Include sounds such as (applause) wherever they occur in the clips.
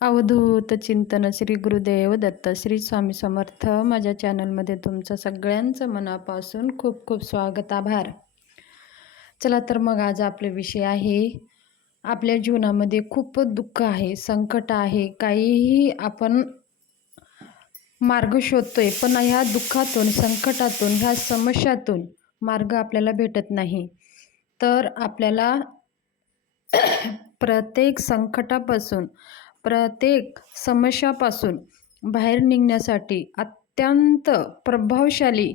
अवधूत चिंतन श्री गुरुदेव दत्त श्री स्वामी समर्थ. माझ्या चॅनलमध्ये तुमचं सगळ्यांचं मनापासून खूप खूप स्वागत आभार. चला तर मग आज आपले विषय आहे आपल्या जीवनामध्ये खूप दुःख आहे संकट आहे काहीही आपण मार्ग शोधतोय पण ह्या दुःखातून संकटातून ह्या समस्यातून मार्ग आपल्याला भेटत नाही. तर आपल्याला प्रत्येक संकटापासून प्रत्येक समस्यापासून बाहेर निघण्यासाठी अत्यंत प्रभावशाली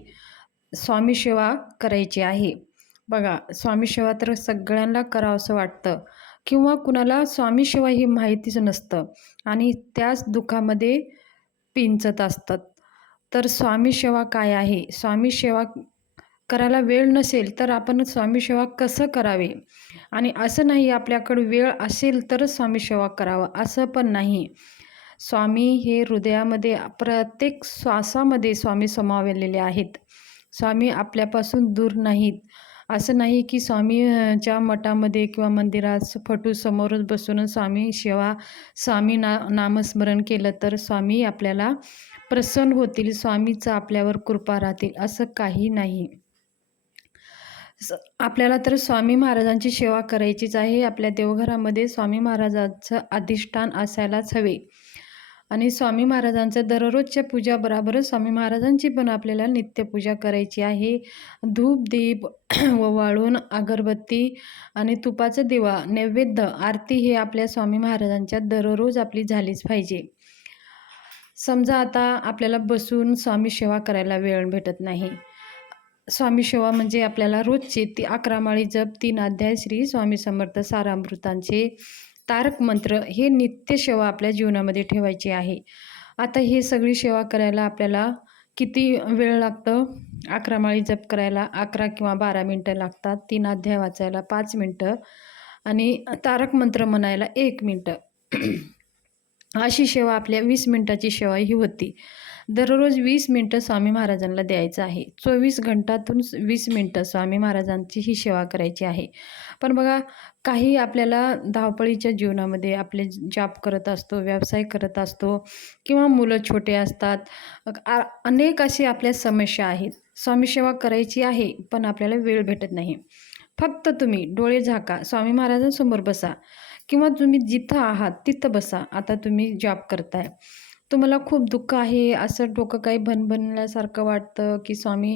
स्वामी सेवा करायची आहे. बघा स्वामी सेवा तर सगळ्यांना करावं असं वाटतं किंवा कुणाला स्वामी सेवा ही माहितीच नसतं आणि त्याच दुःखामध्ये पिंचत असतात. तर स्वामी सेवा काय आहे? स्वामी सेवा करायला वेळ नसेल तर आपण स्वामी सेवा कसं करावे? आणि असं नाही आपल्याकडं वेळ असेल तरच स्वामी सेवा करावं असं पण नाही. स्वामी हे हृदयामध्ये प्रत्येक श्वासामध्ये स्वामी समावलेले आहेत. स्वामी आपल्यापासून दूर नाहीत. असं नाही की स्वामीच्या मठामध्ये किंवा मंदिरात फटू समोरच बसून स्वामी सेवा स्वामी ना नामस्मरण केलं तर स्वामी आपल्याला प्रसन्न होतील स्वामीचं आपल्यावर कृपा राहतील असं काही नाही. आपल्याला तर स्वामी महाराजांची सेवा करायचीच आहे. आपल्या देवघरामध्ये स्वामी महाराजांचं अधिष्ठान असायलाच हवे. आणि स्वामी महाराजांचं दररोजच्या पूजाबरोबरच स्वामी महाराजांची पण आपल्याला नित्यपूजा करायची आहे. धूप दीप (clears throat) व वाळून अगरबत्ती आणि तुपाचा दिवा नैवेद्य आरती हे आपल्या स्वामी महाराजांच्या दररोज आपली झालीच पाहिजे. समजा आता आपल्याला बसून स्वामी सेवा करायला वेळ भेटत नाही. स्वामी सेवा म्हणजे आपल्याला रोजचे ती अकरा माळी जप तीन अध्याय श्री स्वामी समर्थ सारामृतांचे तारक मंत्र हे नित्य सेवा आपल्या जीवनामध्ये ठेवायची आहे. आता हे सगळी सेवा करायला आपल्याला किती वेळ लागतं? अकरा माळी जप करायला अकरा किंवा बारा मिनटं लागतात. तीन अध्याय वाचायला पाच मिनटं आणि तारक मंत्र म्हणायला एक मिनटं. अशी सेवा आपल्या वीस मिनटाची सेवा ही होती. दररोज वीस मिनटं स्वामी महाराजांना द्यायचं आहे. चोवीस घंटातून वीस मिनटं स्वामी महाराजांची ही सेवा करायची आहे. पण बघा काही आपल्याला धावपळीच्या जीवनामध्ये आपले जॉब करत असतो व्यवसाय करत असतो किंवा मुलं छोटे असतात अनेक अशी आपल्या समस्या आहेत. स्वामी सेवा करायची आहे पण आपल्याला वेळ भेटत नाही. फक्त तुम्ही डोळे झाका स्वामी महाराजांसमोर बसा. किंवा तुम्ही जिथं आहात तिथं बसा. आता तुम्ही जॉब करताय. तुम्हाला खूप दुःख आहे. असं डोकं काही भनभनल्यासारखं वाटतं की स्वामी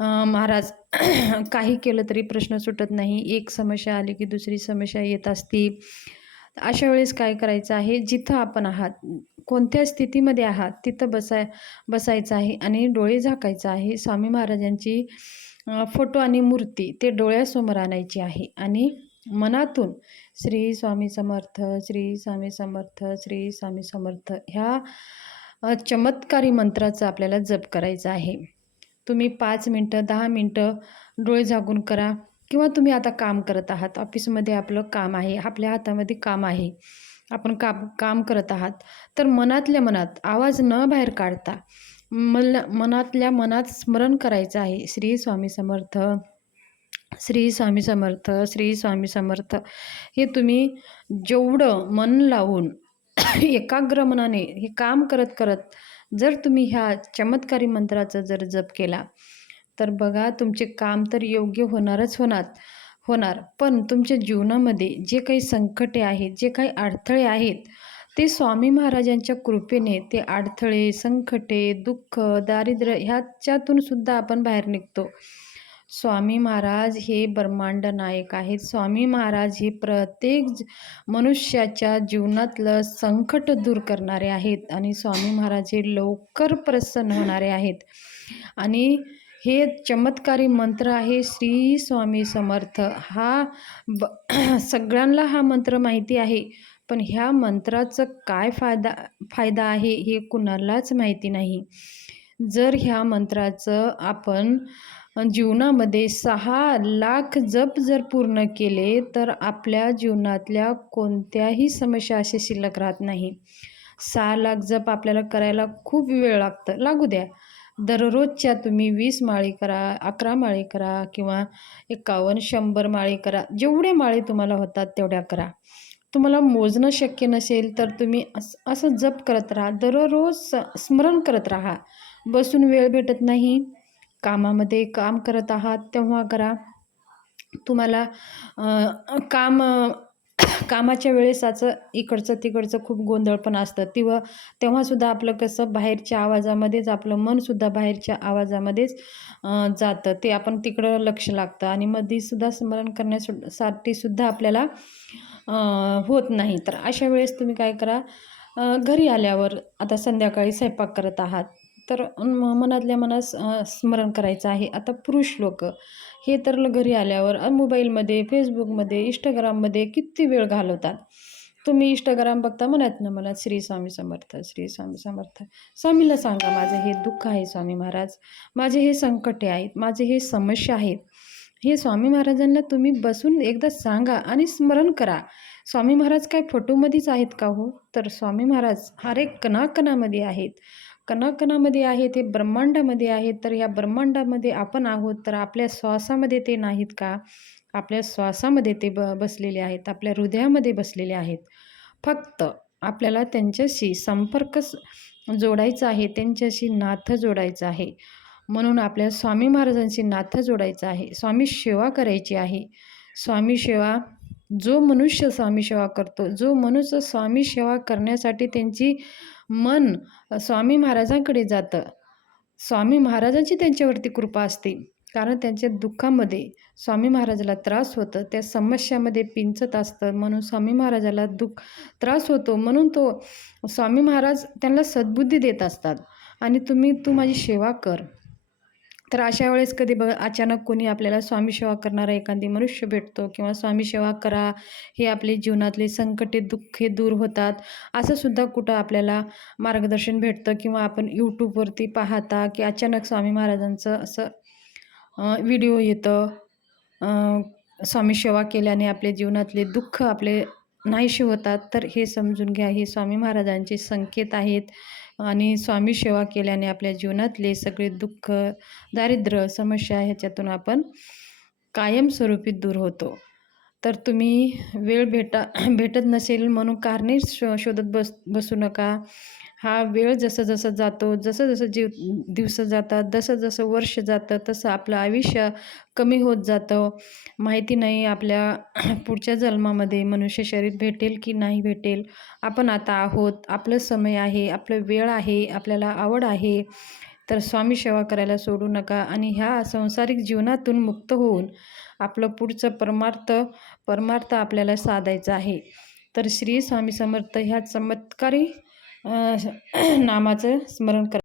महाराज (clears throat) काही केलं तरी प्रश्न सुटत नाही. एक समस्या आली की दुसरी समस्या येत असती. अशा वेळेस काय करायचं आहे? जिथं आपण आहात कोणत्या स्थितीमध्ये आहात तिथं बसाय बसायचं आहे आणि डोळे झाकायचं आहे. स्वामी महाराजांची फोटो आणि मूर्ती ते डोळ्यासमोर आणायची आहे आणि मनातून श्री स्वामी समर्थ श्री स्वामी समर्थ श्री स्वामी समर्थ ह्या चमत्कारी मंत्राचा आपल्याला जप करायचा आहे. तुम्ही पाच मिनटं दहा मिनटं डोळे झाकून करा किंवा तुम्ही आता काम करत आहात. ऑफिसमध्ये आपलं काम आहे आपल्या हातामध्ये काम आहे. आपण काम काम करत आहात. तर मनातल्या मनात आवाज न बाहेर काढता मल मनातल्या मनात स्मरण करायचं आहे. श्री स्वामी समर्थ. श्री स्वामी समर्थ श्री स्वामी समर्थ. हे तुम्ही जेवढं मन लावून (clears throat) एकाग्र मनाने हे काम करत करत जर तुम्ही ह्या चमत्कारी मंत्राचा जर जप केला तर बघा तुमचे काम तर योग्य होणारच होणार होणार. पण तुमच्या जीवनामध्ये जे काही संकटे आहेत जे काही अडथळे आहेत ते स्वामी महाराजांच्या कृपेने ते अडथळे संकटे दुःख दारिद्र्य ह्याच्यातून सुद्धा आपण बाहेर निघतो. स्वामी महाराज हे ब्रह्मांड नायक आहेत. स्वामी महाराज हे प्रत्येक मनुष्याच्या जीवनातलं संकट दूर करणारे आहेत आणि स्वामी महाराज हे लवकर प्रसन्न होणारे आहेत. आणि हे चमत्कारी मंत्र आहे श्री स्वामी समर्थ. हा ब (clears throat) सगळ्यांना हा मंत्र माहिती आहे. पण ह्या मंत्राचं काय फायदा फायदा आहे हे कुणालाच माहिती नाही. जर ह्या मंत्राचं आपण जीवनामध्ये सहा लाख जप जर पूर्ण केले तर आपल्या जीवनातल्या कोणत्याही समस्या असे शिल्लक राहत नाही. सहा लाख जप आपल्याला करायला खूप वेळ लागतं. लागू द्या. दररोजच्या तुम्ही वीस माळी करा अकरा माळी करा किंवा एकावन्न शंभर माळी करा. जेवढे माळी तुम्हाला होतात तेवढ्या करा. तुम्हाला मोजणं शक्य नसेल तर तुम्ही असं असं जप करत राहा. दररोज स स्मरण करत राहा. बसून वेळ भेटत नाही. कामामध्ये काम करत आहात तेव्हा करा. तुम्हाला काम कामाच्या वेळेस असं इकडचं तिकडचं खूप गोंधळ पण असतं. तेव्हा तेव्हासुद्धा आपलं कसं बाहेरच्या आवाजामध्येच आपलं मनसुद्धा बाहेरच्या आवाजामध्येच जातं. ते आपण तिकडं लक्ष लागतं आणि मध्येसुद्धा स्मरण करण्यासाठी सुद्धा आपल्याला होत नाही. तर अशा वेळेस तुम्ही काय करा घरी आल्यावर आता संध्याकाळी स्वयंपाक करत आहात. तर मनातल्या मनात स्मरण करायचं आहे. आता पुरुष लोक हे तर घरी आल्यावर मोबाईलमध्ये फेसबुकमध्ये इंस्टाग्राममध्ये किती वेळ घालवतात? तुम्ही इंस्टाग्राम बघता म्हणत ना मला श्री स्वामी समर्थ श्री स्वामी समर्थ. स्वामीला सांगा माझं हे दुःख आहे स्वामी महाराज. माझे हे संकटे आहेत. माझे हे समस्या आहेत. हे स्वामी महाराजांना तुम्ही बसून एकदा सांगा आणि स्मरण करा. स्वामी महाराज काय फोटोमध्येच आहेत का हो? तर स्वामी महाराज हर एक कणाकणामध्ये आहेत. कणाकणामध्ये आहे ते ब्रह्मांडामध्ये आहेत तर ह्या ब्रह्मांडामध्ये आपण आहोत तर आपल्या श्वासामध्ये ते नाहीत का? आपल्या श्वासामध्ये ते ब बसलेले आहेत आपल्या हृदयामध्ये बसलेले आहेत. फक्त आपल्याला त्यांच्याशी संपर्क जोडायचा आहे त्यांच्याशी नाथं जोडायचं आहे. म्हणून आपल्या स्वामी महाराजांशी नाथं जोडायचं आहे स्वामी सेवा करायची आहे. स्वामी सेवा जो मनुष्य स्वामी सेवा करतो जो मनुष्य स्वामी सेवा करण्यासाठी त्यांची मन स्वामी महाराजांकडे जातं. स्वामी महाराजांची त्यांच्यावरती कृपा असते. कारण त्यांच्या दुःखामध्ये स्वामी महाराजाला त्रास होतं त्या समस्यामध्ये पिंचत असतं. म्हणून स्वामी महाराजाला दुःख त्रास होतो. म्हणून तो स्वामी महाराज त्यांना सद्बुद्धी देत असतात. आणि तुम्ही तू माझी सेवा कर. तर अशा वेळेस कधी बघा अचानक कोणी आपल्याला स्वामी सेवा करणारा एखादी मनुष्य भेटतो किंवा स्वामी सेवा करा हे आपले जीवनातले संकटे दुःखे दूर होतात असं सुद्धा कुठं आपल्याला मार्गदर्शन भेटतं किंवा आपण यूट्यूबवरती पाहता की अचानक स्वामी महाराजांचं असं व्हिडिओ येतं स्वामी सेवा केल्याने आपल्या जीवनातले दुःख आपले नाहीशी होतात. तर हे समजून घ्या. हे स्वामी महाराजांचे संकेत आहेत. आणि स्वामी सेवा केल्याने आपल्या जीवनातले सगळे दुःख दारिद्र्य समस्या ह्याच्यातून आपण कायमस्वरूपी दूर होतो. तर तुम्ही वेळ भेटा भेटत नसेल म्हणून कारणे शो शोधत बस बसू नका. हा वेळ जसं जसं जातो जसं जसं जीव दिवस जातात जसं जसं वर्ष जातं तसं आपलं आयुष्य कमी होत जातं. माहिती नाही आपल्या (clears throat) पुढच्या जन्मामध्ये मनुष्य शरीर भेटेल की नाही भेटेल. आपण आता आहोत आपलं समय आहे आपलं वेळ आहे आपल्याला आवड आहे. तर स्वामी सेवा करायला सोडू नका आणि ह्या संसारिक जीवनातून मुक्त होऊन आपलं पुढचं परमार्थ परमार्थ आपल्याला साधायचं आहे. तर श्री स्वामी समर्थ ह्या चमत्कारी नामाचं स्मरण कर